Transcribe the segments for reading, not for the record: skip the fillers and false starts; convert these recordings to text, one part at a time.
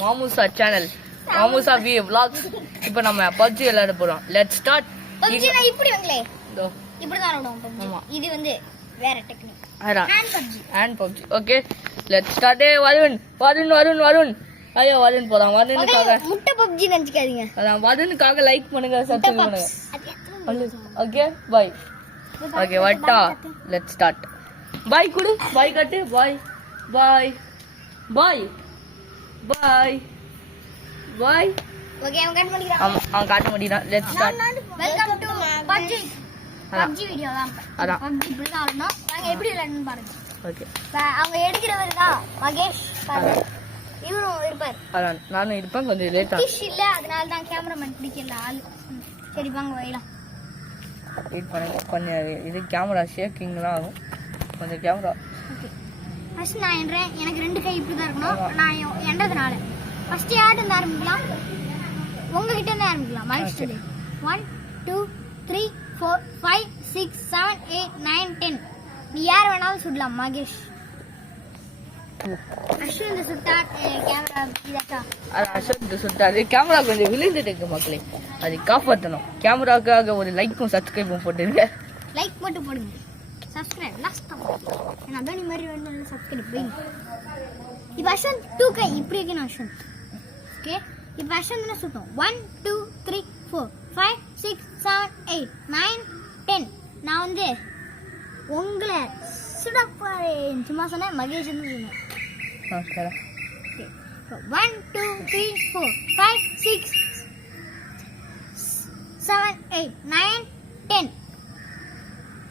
மாமுசா channel மாமுசா we vlogs. இப்போ நம்ம PUBG விளையாட போறோம். Let's start. PUBG நான் இப்படி வாங்களே இப்படி தான் விளையாடுவோம் PUBG. இது வந்து வேற technique. Hand PUBG. Okay let's start. Varun ஐயோ வருண் போலாம். வருணுக்காக முட்டை PUBG நினைச்சுக்காதீங்க. அதான் வருணுக்காக லைக் பண்ணுங்க, சப்ஸ்கிரைப் பண்ணுங்க. Okay bye. ஓகே வட்டா லெட்ஸ் ஸ்டார்ட். பை குடு, பை கட்டு, பை பை பை பை பை. ஓகே அவன் கட் பண்ணிக்கிறான். அவன் காட்ட முடியறான். Let's start. Welcome to PUBG video தான். அதான் PUBG இப்படி தான் ஆடணும். நாங்க எப்படி விளையாடணும் பாருங்க. ஓகே அவங்க எடுக்கிறவர் தான் மகேஷ் பாருங்க. இவரும் இருப்பார். அதான் நானும் இருப்பேன். கொஞ்சம் லேட்டா ஃபிஷ் இல்ல, அதனால தான் கேமராமேன் பிடிக்கல ஆளு. சரி வாங்க வைலாம். வெயிட் பண்ணுங்க. கொஞ்சம் இது கேமரா ஷேக்கிங்லாம் ஆகும். கொஞ்சம் கேமரா. ஓகே ஃபர்ஸ்ட் நான் என்றேன். எனக்கு ரெண்டு கை இப்படி தான் இருக்கணும். நான் என்றதுனால ஃபர்ஸ்ட் யார்ட்ட இருந்து ஆரம்பிக்கலாம்? உங்ககிட்ட இருந்து ஆரம்பிக்கலாம். மகேஷ் 1 2 3 4 5 6 7 8 9 10. நீ யார் வேணாலும் சுடலாம். மகேஷ் அஸ்வின் சுட்டார். கேமரா இதா அஸ்வின் சுட்டாரு. கேமரா கொஞ்சம் விழுந்துட்டு இருக்கு மக்களே, அது காப்பாற்றணும். கேமராக்காக ஒரு லைக்கும் சப்ஸ்கிரைபும் போட்டுருங்க. லைக் மட்டும் போடுங்க, சப்ஸ்கிரைப் லாஸ்ட் தான். நான் அதான் நீ மாதிரி வேணும் சப்ஸ்கிரைப் வைங்க. இப்போ அஸ்வின் 2 கை இப்படி வைக்கணும் அஸ்வின். ஓகே இப்போ அஸ்வின் என்ன சுத்தம்? 1 2 3 4 5 6 7 8 9 10. நான் வந்து உங்களை சுடப்போறேன் சும்மா சொன்னேன். மகேஷ் சொன்னேன். 1 2 3 4 5 6 7 8 9 10.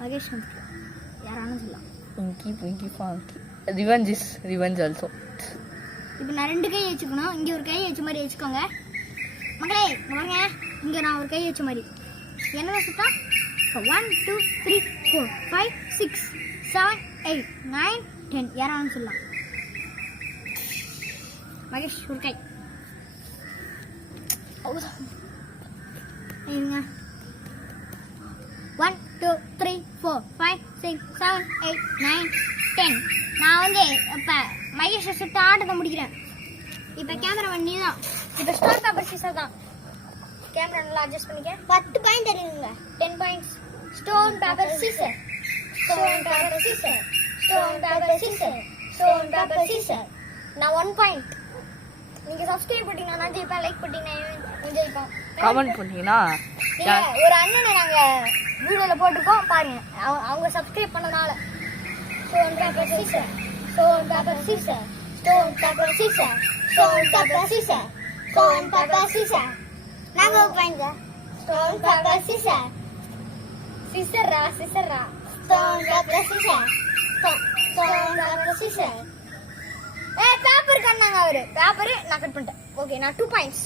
மகேஷ் யாரானு சொல்லலாம். பிங்கி ஃபாங்கி. Revenge also. இப்போ நான் ரெண்டு கை வச்சுக்கணும். இங்கே ஒரு கை வச்ச மாதிரி வச்சுக்கோங்க மக்களே. பாருங்க இங்கே நான் ஒரு கை வச்ச மாதிரி என்ன சுத்தா? 1 2 3 4 5 6 7 8 9 10. யாரானு சொல்லலாம். மகேஷ் ஒரு கை. இருங்க. 1 2 3 4 5 6 7 8 9 10. நான் வந்து இப்போ மகேஷை சுட்டு ஆட்டத்தை முடிக்கிறேன். இப்போ கேமரா நீ தான். இப்போ ஸ்டோன் பேப்பர் சீசர் தான். கேமரா நல்லா அட்ஜஸ்ட் பண்ணிக்க. 10 பாயிண்ட் அறியுங்க. 10 points. Stone paper scissor, stone paper scissor, stone paper scissor, stone paper scissor. நான் 1 பாயிண்ட். நீங்க சப்ஸ்கிரைப் பண்ணீங்கன்னா நான் ஜெயிப்பேன், லைக் பண்ணீங்கன்னா நான் ஜெயிப்பேன், கமெண்ட் பண்ணீங்கன்னா ஒரு அண்ணனை நாங்க வீடியோல போட்டுருக்கோம் பாருங்க. அவங்க சப்ஸ்கிரைப் பண்ணனால. Stone paper scissor, stone paper scissor, stone paper scissor, stone paper scissor, stone paper scissor. நாங்க பாருங்க. ஸ்டோன் பேப்பர் சீசர், சீசரா சீசரா. Stone paper scissor, stone paper scissor. Paper கண்ணாங்க அவரு. பேப்பர் நான் கட் பண்ணிட்டேன். ஓகே நான் 2 points.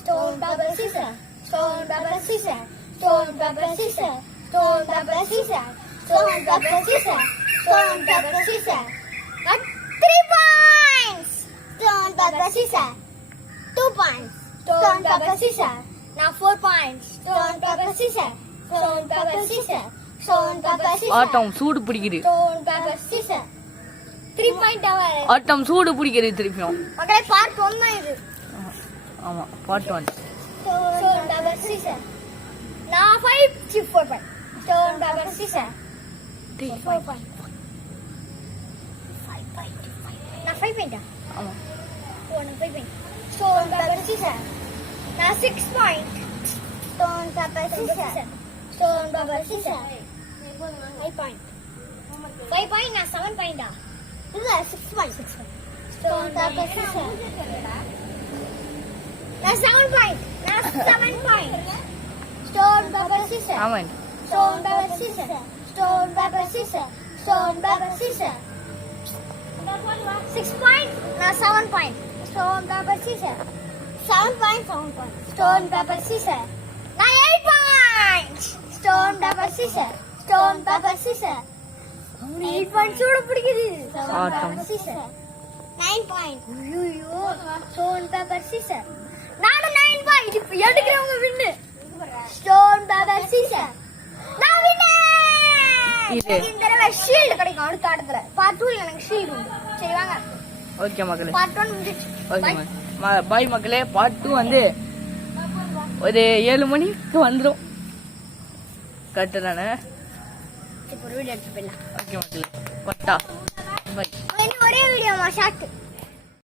Stone paper scissor, stone paper scissor, stone paper scissor, stone paper scissor, stone paper scissor, stone paper scissor. 3 points. Stone paper scissor 2 points. Stone paper scissor. நான் 4 points. Stone paper scissor, stone paper scissor, stone paper scissor. ஆட்டம் சூடு பிடிக்குது. Stone paper scissor 3 point அவர். ஆட்டம் சூடு பிடிக்குது. திருப்பியும் மக்களே பார்ட் 1 தான் இது. ஆமா பார்ட் 1. Stone paper scissor. நான் 4 point. Stone paper Caesar 4 point. 5 point. நான் 5 பாயிண்டா? ஆமா. நான் 5 பாயிண்ட். Stone paper scissor. நான் 6 point. Stone paper scissor, stone paper Caesar 5 point. 5 point. நான் 7 பாயிண்டா? இல்ல 6 பாயிண்ட். Stone paper scissor. நான் 7 பாயிண்ட். நான் 7 பாயிண்ட். Stone paper Caesar. ஆமாம். Stone paper scissors, stone paper scissors, stone paper scissors. 6 point. Now 7 point. Stone paper scissors. 7 point. 7 point. Stone paper scissors. Now 8 point. Stone paper scissors. Stone paper scissors. 8 point. சூடு பிடிக்குது. Stone paper scissors. 9 point. ஐயோ stone paper scissors. நானும் 9 point. இப்போ எடுக்கிறவங்க வின்னு. Stone paper scissors. நான் வின்னு. இந்த தடவை shield கிடைக்கும் அடுத்த ஆட்டத்துல. பார்த்து எனக்கு ஷீல்ட் உண்டு. சரி வாங்க ஓகே மக்களே பார்ட் 1 முடிஞ்சிச்சு ஓகே பாய் மக்களே பார்ட் 2 வந்து ஒரு 7 மணிக்கு வந்துடும் கரெக்டு தானே இப்போ ஒரு வீடியோ எடுத்து போயிடலாம் ஓகே மக்களே பட்டா பாய் ஒரே வீடியோமா ஷார்ட்